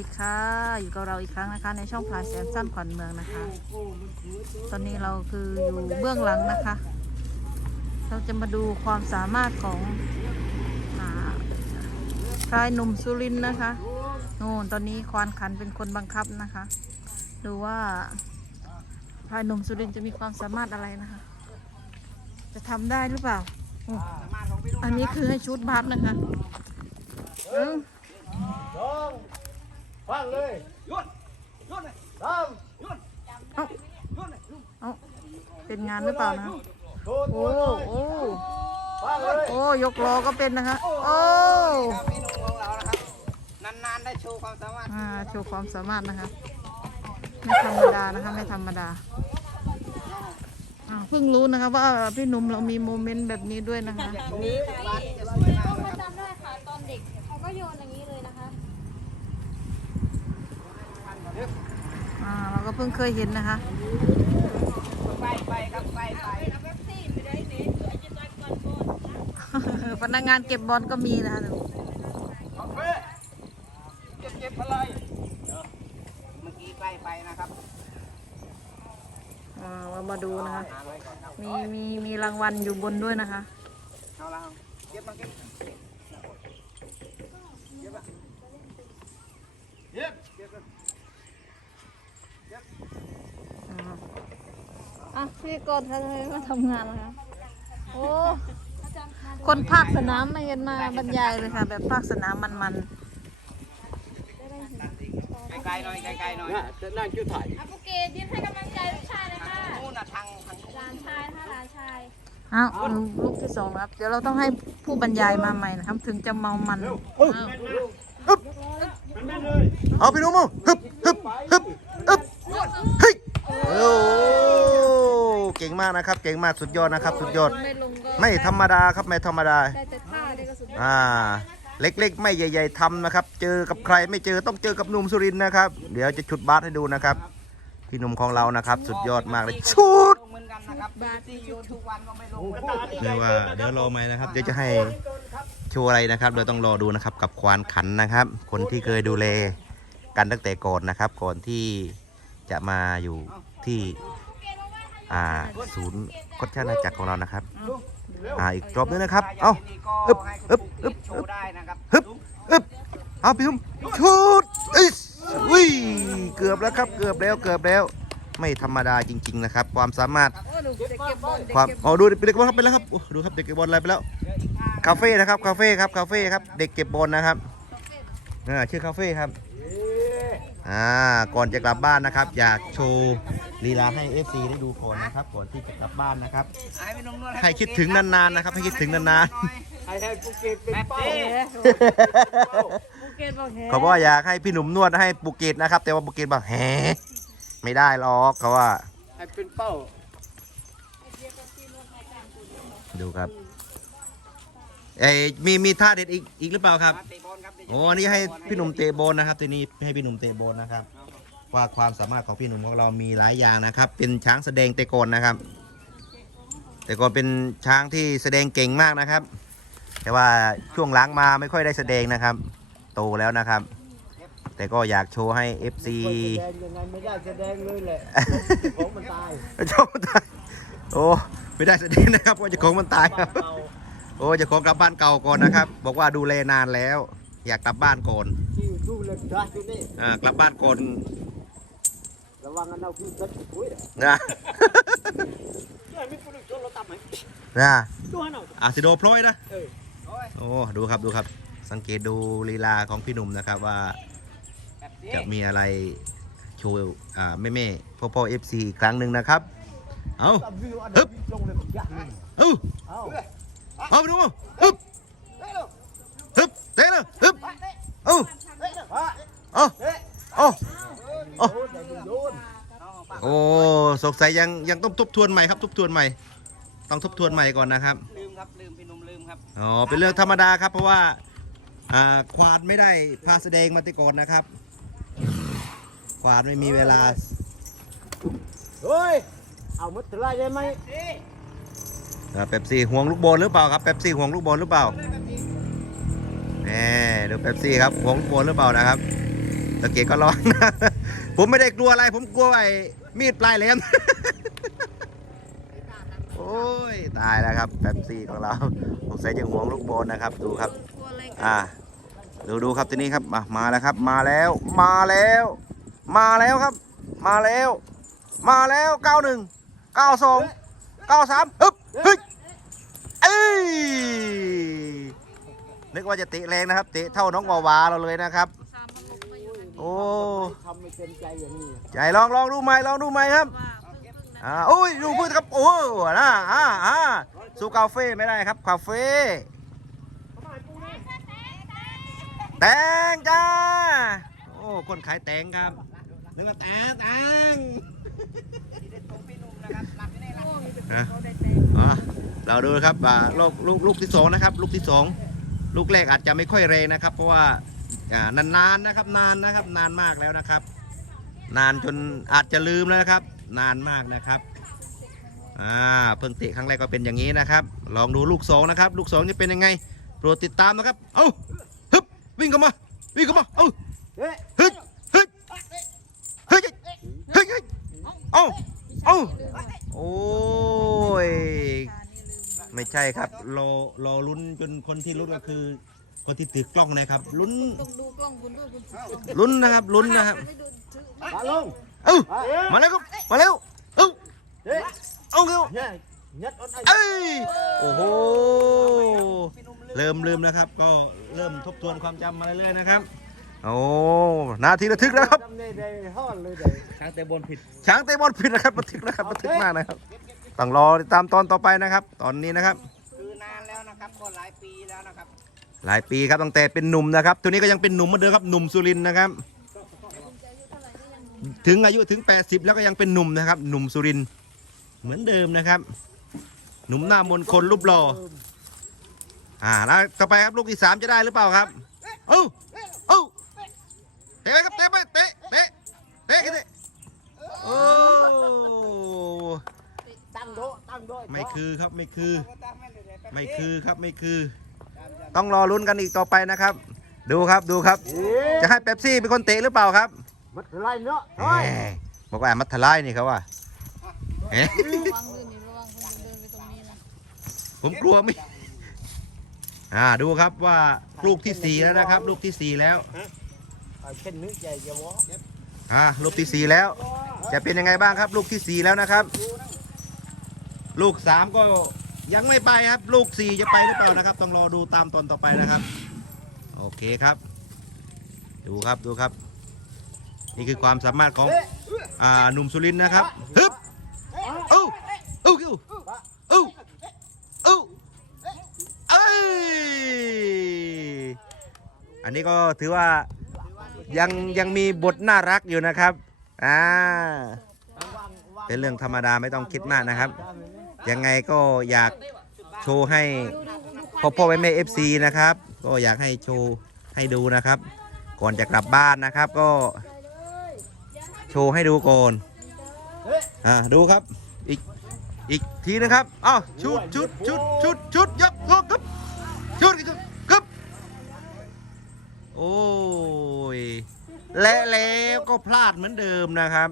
ดีค่ะ อยู่กับเราอีกครั้งนะคะ ในช่องพลายแสนสั้นขวัญเมืองนะคะ ตอนนี้เราคืออยู่เบื้องหลังนะคะ เราจะมาดูความสามารถของอาพลายหนุ่มสุรินนะคะโน่นตอนนี้ควานขันเป็นคนบังคับนะคะ ดูว่าพลายหนุ่มสุรินจะมีความสามารถอะไรนะคะ จะทำได้หรือเปล่า อันนี้คือให้ชุดบัฟนะคะเอ้าสอง ฟังเลยหยุดหยุดสามหยุดเอ้าเอ้าเป็นงานหรือเปล่านะ โดนโอ้โอ้ฟังเลยโอ้ยกล้อก็เป็นนะคะโอ้ครับเมนูของเรานะครับ นานๆได้โชว์ความสามารถอ่าโชว์ความสามารถนะคะไม่ธรรมดานะคะไม่ธรรมดาอ่าเพิ่งรู้นะคะว่าพี่หนุ่มเรามีโมเมนต์แบบนี้ด้วยนะคะ นี้ร้านจะสวยมาก ก็ นะครับ จำได้ค่ะตอนเด็กเขาก็โยนอย่างนี้เลยนะคะ อ่า เราก็เพิ่งเคยเห็นนะคะไปไปครับไปไปพนักงานเก็บบอลก็มีนะคะเฮ้ยเก็บเก็บอะไรเมื่อกี้ใกล้ไปนะครับอ่าเรามาดูนะคะ มีมีมีรางวัลอยู่บนด้วยนะคะ เอาละเก็บมาเก็บเก็บอะ เย็บ เก็บอะ อ่า อะพี่กดทำไมมาทำงานนะคะโอ้คนภาคสนามไม่เห็นมาบรรยายเลยค่ะ แบบภาคสนามมันไกลๆหน่อยไกลๆหน่อยน่ะจะนั่งจุดถ่ายอาปุเกตยิ้มให้กำลังใจลูกชายเลยค่ะนู่นน่ะทางทางหลานชายค่ะหลานชายๆอ้าวลูกที่สองครับ เดี๋ยวเราต้องให้ผู้บรรยายมาใหม่นะครับ ถึงจะเมามันอ้าวมันไม่เลยเอาพี่นุ่มเอาฮึบฮึบฮึบฮึบเฮ้ยโอ้ เก่งมากนะครับ เก่งมากสุดยอดนะครับ สุดยอดไม่ลงก็ไม่ธรรมดาครับไม่ธรรมดา ได้แต่ท่าได้ก็สุดยอดอ่า เล็กๆ ไม่ใหญ่ ๆทำนะครับ เจอกับใครไม่เจอต้องเจอกับหนุ่มสุรินทร์นะครับ เดี๋ยวจะชุดบาสให้ดูนะครับ พี่หนุ่มของเรานะครับ สุดยอดมากเลยชุดลงเหมือนกันนะครับที่โยนทุกวันก็ไม่ลงเหมือนกันเดี๋ยวว่าเดี๋ยวรอไหมนะครับเดี๋ยวจะให้โชว์อะไรนะครับเดี๋ยวต้องรอดูนะครับกับควานขันนะครับ คนที่เคยดูแลกันตั้งแต่ก่อนนะครับ ก่อนที่จะมาอยู่ที่ อ่าศูนย์โคชนาจักรของเรานะครับอ่าอีกรอบนึงนะครับ เอ้าก็ให้คุณครูโชว์ได้นะครับฮึบอึบเอาพี่นุ่มชุดเอ้ยอุ้ยเกือบแล้วครับ เกือบแล้ว เกือบแล้ว ไม่ธรรมดาจริง ๆ นะครับ ความสามารถโอ้ดูเด็กเก็บบอลเด็กความเก็บอ๋อดูเด็กบอลครับไปแล้วครับโอ้ดูครับเด็กเก็บบอลอะไรไปแล้ว คาเฟ่นะครับ คาเฟ่ครับ คาเฟ่ครับ เด็กเก็บบอลนะครับอ่าชื่อคาเฟ่ครับ อ่า ก่อนจะกลับบ้านนะครับ อยากโชว์ ลีลาให้ FC ได้ดูก่อนนะครับก่อนที่จะกลับบ้านนะครับ ให้พี่นุ่มนวดให้คิดถึงนานๆนะครับ ให้คิดถึงนานไอ้ให้ภูเก็ตเป็นแบบเป้านี้ๆภูเก็ตบอกแฮเขาบอกว่าอยากให้พี่หนุ่มนวดให้ปุเกตนะครับ แต่ว่าปุเกตบอกแหไม่ได้หรอกเขาว่า ให้เป็นเป้า ดูครับเอ้ยมีมีท่าเด็ดอีกอีกหรือเปล่าครับเตะบอลครับโอ้อันนี้ให้พี่หนุ่มเตะบอลนะครับทีนี้ให้พี่หนุ่มเตะบอลนะครับ ว่าความสามารถของพี่หนุ่มของเรามีหลายอย่างนะครับ เป็นช้างแสดงแต่ก่อนนะครับแต่ก่อนเป็นช้างที่แสดงเก่งมากนะครับ แต่ว่าช่วงหลังมาไม่ค่อยได้แสดงนะครับ โตแล้วนะครับ แต่ก็อยากโชว์ให้ FC แสดงยังไงไม่ได้แสดงเลยแหละ ของมันตายโชว์ตายโอ้ไม่ได้แสดงนะครับเพราะเจ้าของมันตายครับเป้าโอ้เจ้าของกลับบ้านเก่าก่อนนะครับ บอกว่าดูแลนานแล้ว อยากกลับบ้านก่อน ที่ดูเลยนะที่นี่ อ่ากลับบ้านก่อน ระวังกันเอาพี่ชัดคุยเด้อนะเฮ้ยมีคนชนเราตับไหมนะดูให้หน่อยอาซิโดโพลอยนะเออโอ้ ดูครับ ดูครับ สังเกตดูลีลาของพี่หนุ่มนะครับว่าแบบนี้จะมีอะไรโชว์อ่าแม่แม่พ่อพ่อเอฟซีอีกครั้งหนึ่งนะครับ เอาตับวิวอันนี้ลงเลยผมอยากเลยเอาเอาเอาไปดูฮึบฮึบเตะเลยฮึบเอาเอาเอาเอาโยน โอ้สงสัยยังยังต้องทบทวนใหม่ครับทบทวนใหม่ ต้องทบทวนใหม่ก่อนนะครับลืมครับลืมพี่นุ่มลืมครับอ๋อเป็นเรื่องธรรมดาครับเพราะว่าอ่าควานไม่ได้พาแสดงมาแติก่อนนะครับ ควานไม่มีเวลาเฮ้ยเอามัดตรายได้ไหมเป๊ปซี่ห่วงลูกบอลหรือเปล่าครับเป๊ปซี่ห่วงลูกบอลหรือเปล่าแหมดูเป๊ปซี่ครับห่วงลูกบอลหรือเปล่านะครับตะเกียก็ร้อนนะผมไม่ได้กลัวอะไรผมกลัวไอ้ มีดปลายแหลม โอ้ย ตายแล้วครับแป๊บซี่ของเราสงสัยจะห่วงลูกโบนนะครับ ดูครับ อ่า ดูดูครับทีนี้ครับ มามาแล้วครับ มาแล้ว มาแล้ว มาแล้วครับ มาแล้ว มาแล้วเก้าหนึ่งเก้าสองเก้าสามอึ๊บเฮ้ยเอ้ยนึกว่าจะเตะแรงนะครับ เตะเท่าน้องวาวาเราเลยนะครับ โอ้ทำไม่เต็มใจอย่างนี้ใจลองลองดูไหมลองดูไหมครับว่าเพิ่งเพิ่งนะอ่าโอ้ยดูพืชครับโอ้นะอ่าอ่าสู้คาเฟ่ไม่ได้ครับคาเฟ่แตงจ้าโอ้คนขายแตงครับนึกว่าแตงแตงนะอะเราดูนะครับอ่าลูกลูกลูกที่สองนะครับ ลูกที่สองลูกแรกอาจจะไม่ค่อยแรงนะครับ เพราะว่า อ่านานๆนะครับ นานนะครับ นานมากแล้วนะครับ นานจนอาจจะลืมแล้วนะครับ นานมากนะครับอ่าเพิ่งเตะครั้งแรกก็เป็นอย่างนี้นะครับ ลองดูลูกสองนะครับ ลูกสองจะเป็นยังไงโปรดติดตามนะครับ เอ้าฮึบวิ่งเข้ามาวิ่งเข้ามาเอ้าฮ้ยเฮ้ยเฮ้ยเฮ้ยเฮ้ยเฮ้ยเอ้าเอ้าโอ้ยไม่ใช่ครับรอรอลุ้นจนคนที่ลุ้นก็คือ คนที่ถือกล้องนะครับลุ้นต้องดูกล้องบนด้วยบนกล้องลุ้นนะครับลุ้นนะครับให้ดูถือมาลงเอ้ามาแล้วครับมาแล้วเอ้าเฮ้ยเอ้าเร็วเนี่ยยัดอดไอ้เอ้ยโอ้โหเริ่มลืมนะครับ ก็เริ่มทบทวนความจำมาเรื่อยๆนะครับโอ้นาทีระทึกแล้วครับจำได้ได้ห้อนเลยได้ช้างเตะบอลผิดช้างเตะบอลผิดนะครับระทึกนะครับระทึกมากนะครับต้องรอติดตามตอนต่อไปนะครับ ตอนนี้นะครับ คือนานแล้วนะครับก็หลายปีแล้วนะครับ หลายปีครับตั้งแต่เป็นหนุ่มนะครับ ตัวนี้ก็ยังเป็นหนุ่มเหมือนเดิมครับหนุ่มสุรินทร์นะครับ ถึงอายุถึง 80 แล้วก็ยังเป็นหนุ่มนะครับ หนุ่มสุรินทร์เหมือนเดิมนะครับ หนุ่มหน้ามนต์คนรูปหล่ออ่าแล้วต่อไปครับลูกที่สามจะได้หรือเปล่าครับเอ้าเอ้าเตะไปครับเตะไปเตะเตะเตะกันเตะโอ้ตั้งโดะตั้งโดะไม่คือครับไม่คือ ไม่คือครับไม่คือ ต้องรอลุ้นกันอีกต่อไปนะครับ ดูครับดูครับ จะให้เป๊ปซี่เป็นคนเตะหรือเปล่าครับ มันไรเนาะแหมบอกว่ามัทลายนี่เขาว่าเอ๊ะระวังลื่นอยู่ระวังคนเดินไปตรงนี้นะผมกลัวไม่อ่าดูครับว่าลูกที่สี่แล้วนะครับ ลูกที่สี่แล้วเช่นนึกใหญ่จะวะอ่าลูกที่สี่แล้ว จะเป็นยังไงบ้างครับ ลูกที่สี่แล้วนะครับ ลูกสามก็ ยังไม่ไปครับ ลูกสี่จะไปหรือเปล่านะครับ ต้องรอดูตามตอนต่อไปนะครับ โอเคครับ ดูครับดูครับ นี่คือความสามารถของอ่าหนุ่มสุรินทร์นะครับฮึบเอ้าเอ้าเอ้าเอ้าเอ้ยอันนี้ก็ถือว่ายังยังมีบทน่ารักอยู่นะครับอ่าเป็นเรื่องธรรมดาไม่ต้องคิดมากนะครับ ยังไงก็อยากโชว์ให้พ่อพ่อแม่แม่เอฟซีนะครับ ก็อยากให้โชว์ให้ดูนะครับ ก่อนจะกลับบ้านนะครับ ก็ โชว์ให้ดูก่อนอ่าดูครับ อีกอีกทีนะครับอ้าวชุดชุดชุดชุดชุดยับตัวกึบชุดชุดกึบโอ้ยและแล้วก็พลาดเหมือนเดิมนะครับ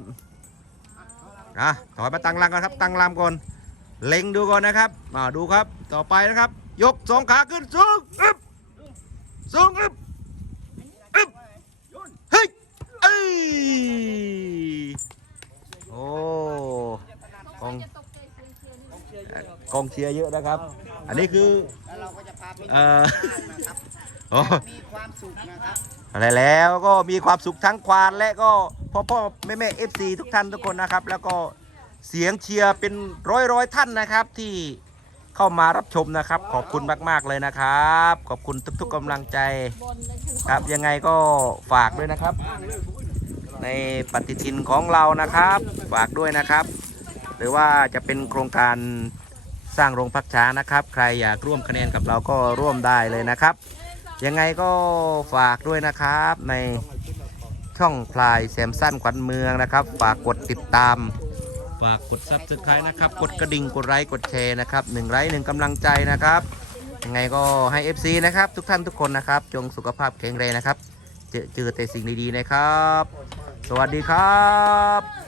อะถอยมาตั้งลำก่อนครับ ตั้งลำก่อน เล็งดูก่อนนะครับมาดูครับต่อไปนะครับ ยกสองขาขึ้นสูงอึบสูงอึบอึบเฮ้ยเอ้ยโอ้กองกองเชียร์เยอะนะครับ อันนี้คือเราก็จะพาไปเอ่อนะครับโอ้มีความสุขนะครับอะไรแล้วก็มีความสุขทั้งควานและก็พ่อพ่อแม่แม่เอฟซีทุกท่านทุกคนนะครับ แล้วก็ เสียงเชียร์เป็นร้อยร้อยท่านนะครับที่เข้ามารับชมนะครับ ขอบคุณมาก ๆ เลยนะครับ ขอบคุณทุกๆกำลังใจครับยังไงก็ฝากด้วยนะครับ ในปฏิทินของเรานะครับ ฝากด้วยนะครับ หรือว่าจะเป็นโครงการสร้างโรงพักช้างนะครับ ใครอยากร่วมคะแนนกับเราก็ร่วมได้เลยนะครับ ยังไงก็ฝากด้วยนะครับในช่องพลายแซมสั้นขวัญเมืองนะครับ ฝากกดติดตาม ฝากกดซับสไครต์นะครับ กดกระดิ่ง กดไลค์ กดแชร์นะครับหนึ่งไลค์หนึ่งกำลังใจนะครับ ยังไงก็ให้ FC นะครับ ทุกท่านทุกคนนะครับ จงสุขภาพแข็งแรงนะครับ เจอเจอแต่สิ่งดีๆนะครับ สวัสดีครับ